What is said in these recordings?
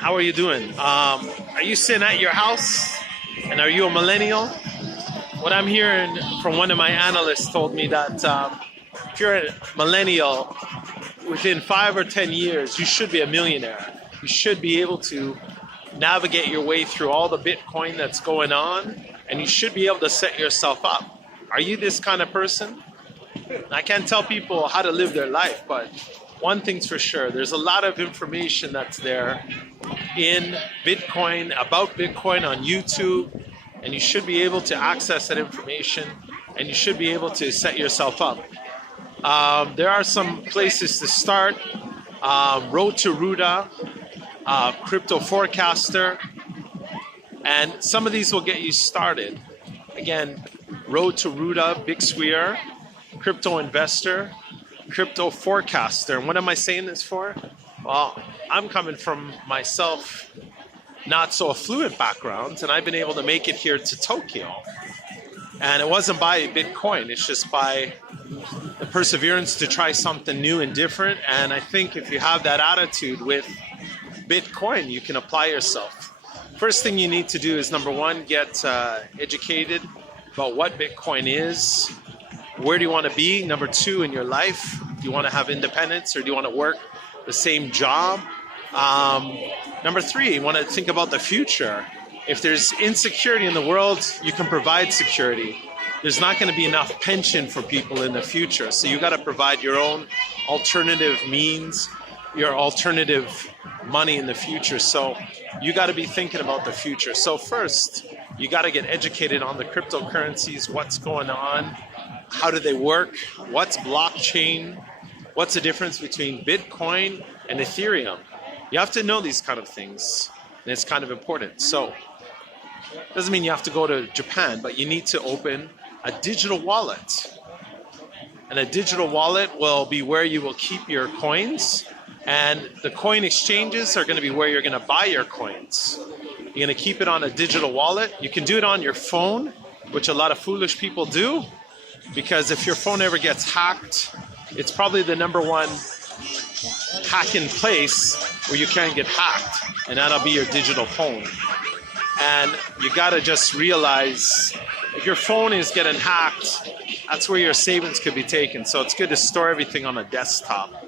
How are you doing? Are you sitting at your house? And are you a millennial? What I'm hearing from one of my analysts told me that if you're a millennial, within 5 or 10 years, you should be a millionaire. You should be able to navigate your way through all the Bitcoin that's going on, and you should be able to set yourself up. Are you this kind of person? I can't tell people how to live their life, but one thing's for sure, there's a lot of information that's there in Bitcoin, about Bitcoin on YouTube, and you should be able to access that information, and you should be able to set yourself up. There are some places to start. Roota, Crypto Forecaster, and some of these will get you started. Again, Roota, bitflyer, Crypto Investor, Crypto Forecaster. And what am I saying this for? Well, I'm coming from myself not so affluent background, and I've been able to make it here to Tokyo. And it wasn't by Bitcoin, it's just by the perseverance to try something new and different. And I think if you have that attitude with Bitcoin, you can apply yourself. First thing you need to do is, number one, get educated about what Bitcoin is. Where do you want to be? Number two, in your life, do you want to have independence or do you want to work the same job? Number three, you want to think about the future. If there's insecurity in the world, you can provide security. There's not going to be enough pension for people in the future. So you got to provide your own alternative means, your alternative money in the future. So you got to be thinking about the future. So first, you got to get educated on the cryptocurrencies, what's going on, how do they work, what's blockchain, what's the difference between Bitcoin and Ethereum. You have to know these kind of things, and it's kind of important. So doesn't mean you have to go to Japan, but you need to open a digital wallet. And a digital wallet will be where you will keep your coins, and the coin exchanges are going to be where you're going to buy your coins. You're going to keep it on a digital wallet. You can do it on your phone, which a lot of foolish people do, because if your phone ever gets hacked, it's probably the number one hacking place where you can get hacked, and that'll be your digital phone. And you got to just realize if your phone is getting hacked, that's where your savings could be taken. So it's good to store everything on a desktop.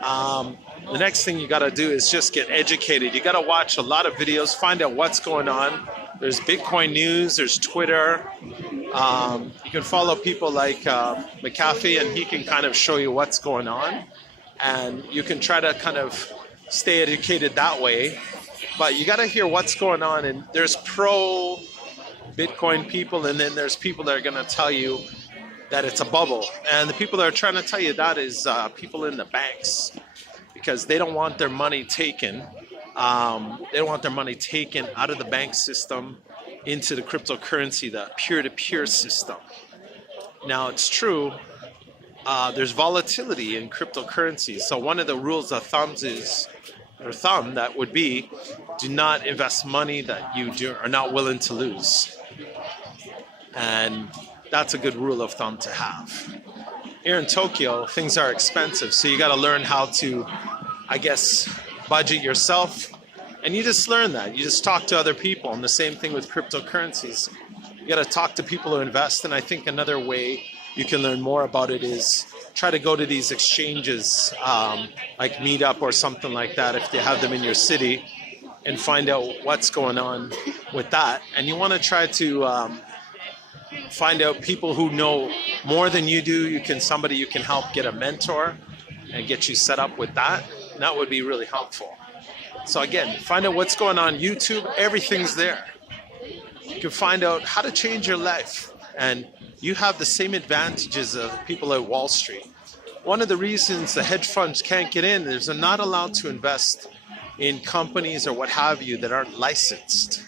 The next thing you got to do is just get educated. You got to watch a lot of videos, find out what's going on. There's Bitcoin news, there's Twitter. You can follow people like McAfee, and he can kind of show you what's going on. And you can try to kind of stay educated that way. But you got to hear what's going on. And there's pro Bitcoin people, and then there's people that are going to tell you that it's a bubble. And the people that are trying to tell you that is people in the banks, because they don't want their money taken. They don't want their money taken out of the bank system into the cryptocurrency, the peer-to-peer system. Now, it's true, there's volatility in cryptocurrencies. So one of the rules of thumb that would be, do not invest money that you are not willing to lose. And that's a good rule of thumb to have. Here in Tokyo, things are expensive, so you got to learn how to, I guess, budget yourself. And you just learn that. You just talk to other people. And the same thing with cryptocurrencies. You got to talk to people who invest. And I think another way you can learn more about it is try to go to these exchanges like Meetup or something like that, if they have them in your city, and find out what's going on with that. And you want to try to find out people who know more than you do. Somebody you can help get a mentor and get you set up with that. And that would be really helpful. So again, find out what's going on YouTube. Everything's there. You can find out how to change your life. And you have the same advantages of people at Wall Street. One of the reasons the hedge funds can't get in is they're not allowed to invest in companies or what have you that aren't licensed.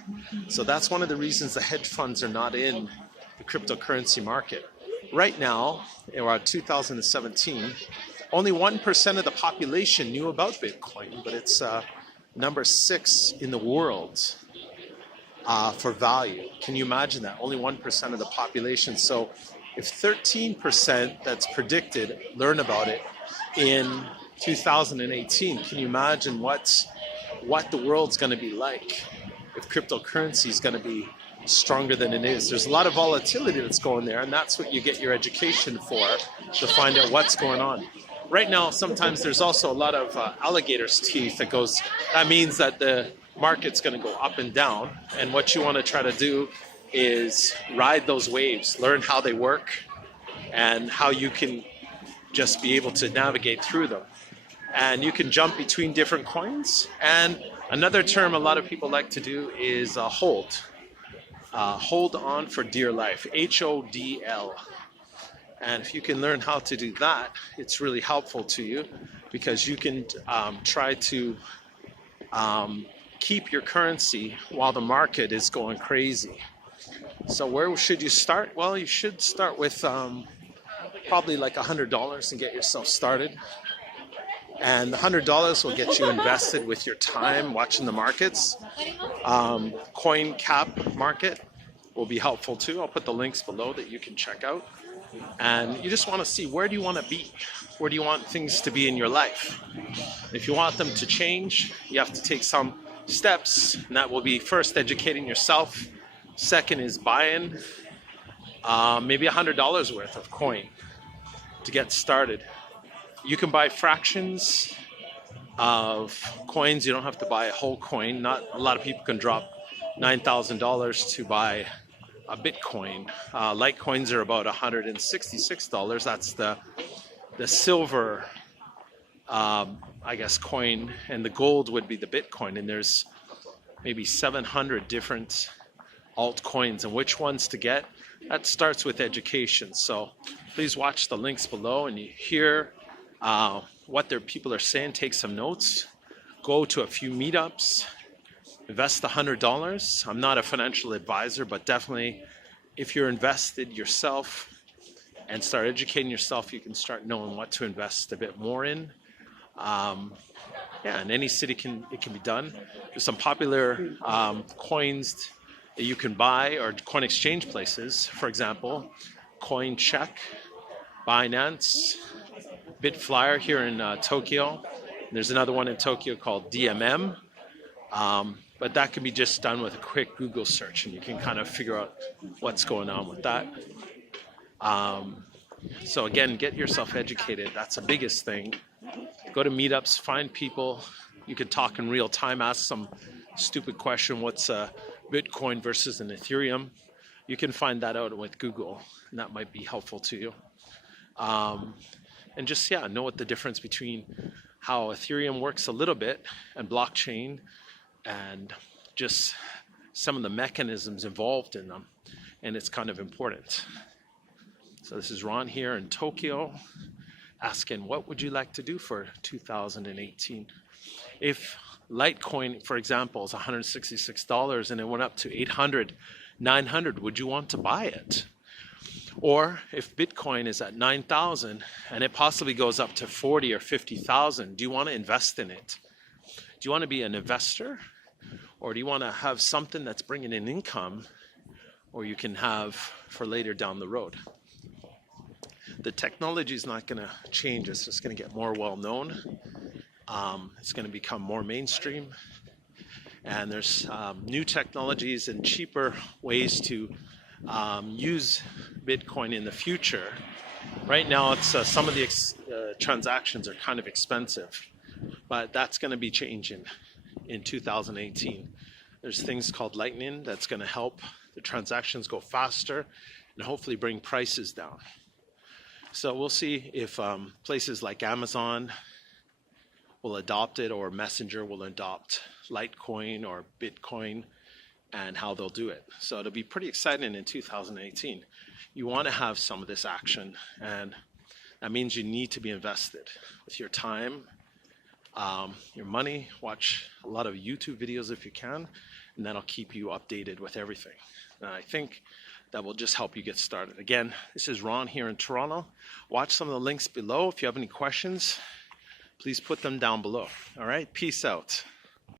So that's one of the reasons the hedge funds are not in the cryptocurrency market. Right now, around 2017, only 1% of the population knew about Bitcoin, but it's number 6 in the world for value. Can you imagine that? Only 1% of the population. So if 13% that's predicted learn about it in 2018, can you imagine what what the world's going to be like if cryptocurrency is going to be stronger than it is. There's a lot of volatility that's going there, and that's what you get your education for, to find out what's going on. Right now, sometimes there's also a lot of alligator's teeth that means that the market's going to go up and down, and what you want to try to do is ride those waves, learn how they work, and how you can just be able to navigate through them. And you can jump between different coins. And another term a lot of people like to do is hold. Hold on for dear life, HODL. And if you can learn how to do that, it's really helpful to you, because you can try to keep your currency while the market is going crazy. So where should you start? Well, you should start with probably like $100 and get yourself started. And the $100 will get you invested with your time watching the markets. Coin cap market will be helpful too. I'll put the links below that you can check out. And you just want to see, where do you want to be? Where do you want things to be in your life? If you want them to change, you have to take some steps. And that will be, first, educating yourself. Second is buying maybe $100 worth of coin to get started. You can buy fractions of coins. You don't have to buy a whole coin. Not a lot of people can drop $9,000 to buy a Bitcoin. Litecoins are about $166. That's the silver, I guess, coin, and the gold would be the Bitcoin. And there's maybe 700 different altcoins, and which ones to get, that starts with education. So please watch the links below, and you hear what their people are saying. Take some notes, go to a few meetups, invest $100. I'm not a financial advisor, but definitely if you're invested yourself and start educating yourself, you can start knowing what to invest a bit more in. In any city it can be done. There's some popular coins that you can buy, or coin exchange places. For example, CoinCheck, Binance, bitflyer here in Tokyo. There's another one in Tokyo called DMM. But that can be just done with a quick Google search, and you can kind of figure out what's going on with that. So again, get yourself educated. That's the biggest thing. Go to meetups, find people. You can talk in real time, ask some stupid question, what's a Bitcoin versus an Ethereum? You can find that out with Google, and that might be helpful to you. And just, know what the difference between how Ethereum works a little bit and blockchain, and just some of the mechanisms involved in them. And it's kind of important. So this is Ron here in Tokyo, asking, what would you like to do for 2018? If Litecoin, for example, is $166 and it went up to $800, $900, would you want to buy it? Or if Bitcoin is at 9,000 and it possibly goes up to 40 or 50,000, do you want to invest in it? Do you want to be an investor? Or do you want to have something that's bringing in income, or you can have for later down the road? The technology is not going to change. It's just going to get more well-known. It's going to become more mainstream. And there's new technologies and cheaper ways to use Bitcoin in the future. Right now, it's some of the transactions are kind of expensive, but that's going to be changing in 2018. There's things called Lightning that's going to help the transactions go faster and hopefully bring prices down. So we'll see if places like Amazon will adopt it, or Messenger will adopt Litecoin or Bitcoin, and how they'll do it. So it'll be pretty exciting in 2018. You want to have some of this action, and that means you need to be invested with your time, your money. Watch a lot of YouTube videos if you can, and that'll keep you updated with everything. And I think that will just help you get started. Again, this is Ron here in Toronto. Watch some of the links below. If you have any questions, please put them down below. All right, peace out.